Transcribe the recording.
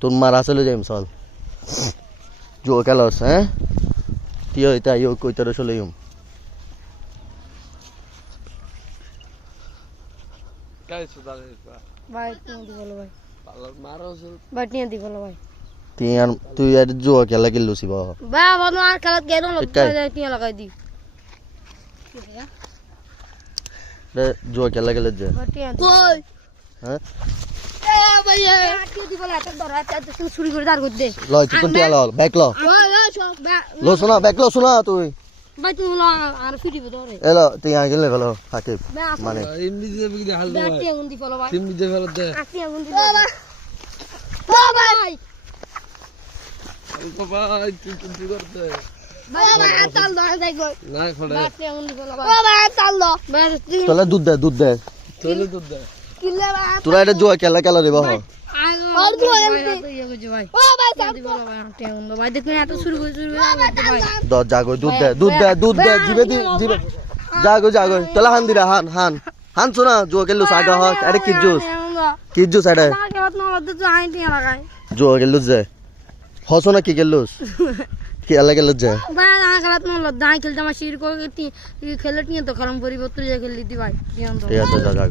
তোর মারা চলে যাইম চল জুয়া খেলাস হ্যাঁ তুই হইতা ইউ কইতারে চলে যাইম তুই আর জুয়া খেলা খেললুছি জুয়া খেলা খেলে যে হ্যাঁ লয় তুই কোনটি আলো ব্যাক ল লো শোনা ব্যাক লো শোনা তুই এলো তুই আগে গেলে গেল সাকিব মানে তোলা দুধ দে তোরা এটা জুয়া খেলা খেলা দেবা জাগো দুধ দে জিবে জাগো তোলা হান দিরা হান শোনা জুয়া খেললুস আগা হক আরে কি জুস আরে জুয়া খেললুস যে হসনা কি খেললুস কি আলা খেললুস যে খেলতে আমার শির করে খেলে নিয়ে তো খারাপ পরিবর্তন খেলে দিতে ভাই ঠিক আছে যা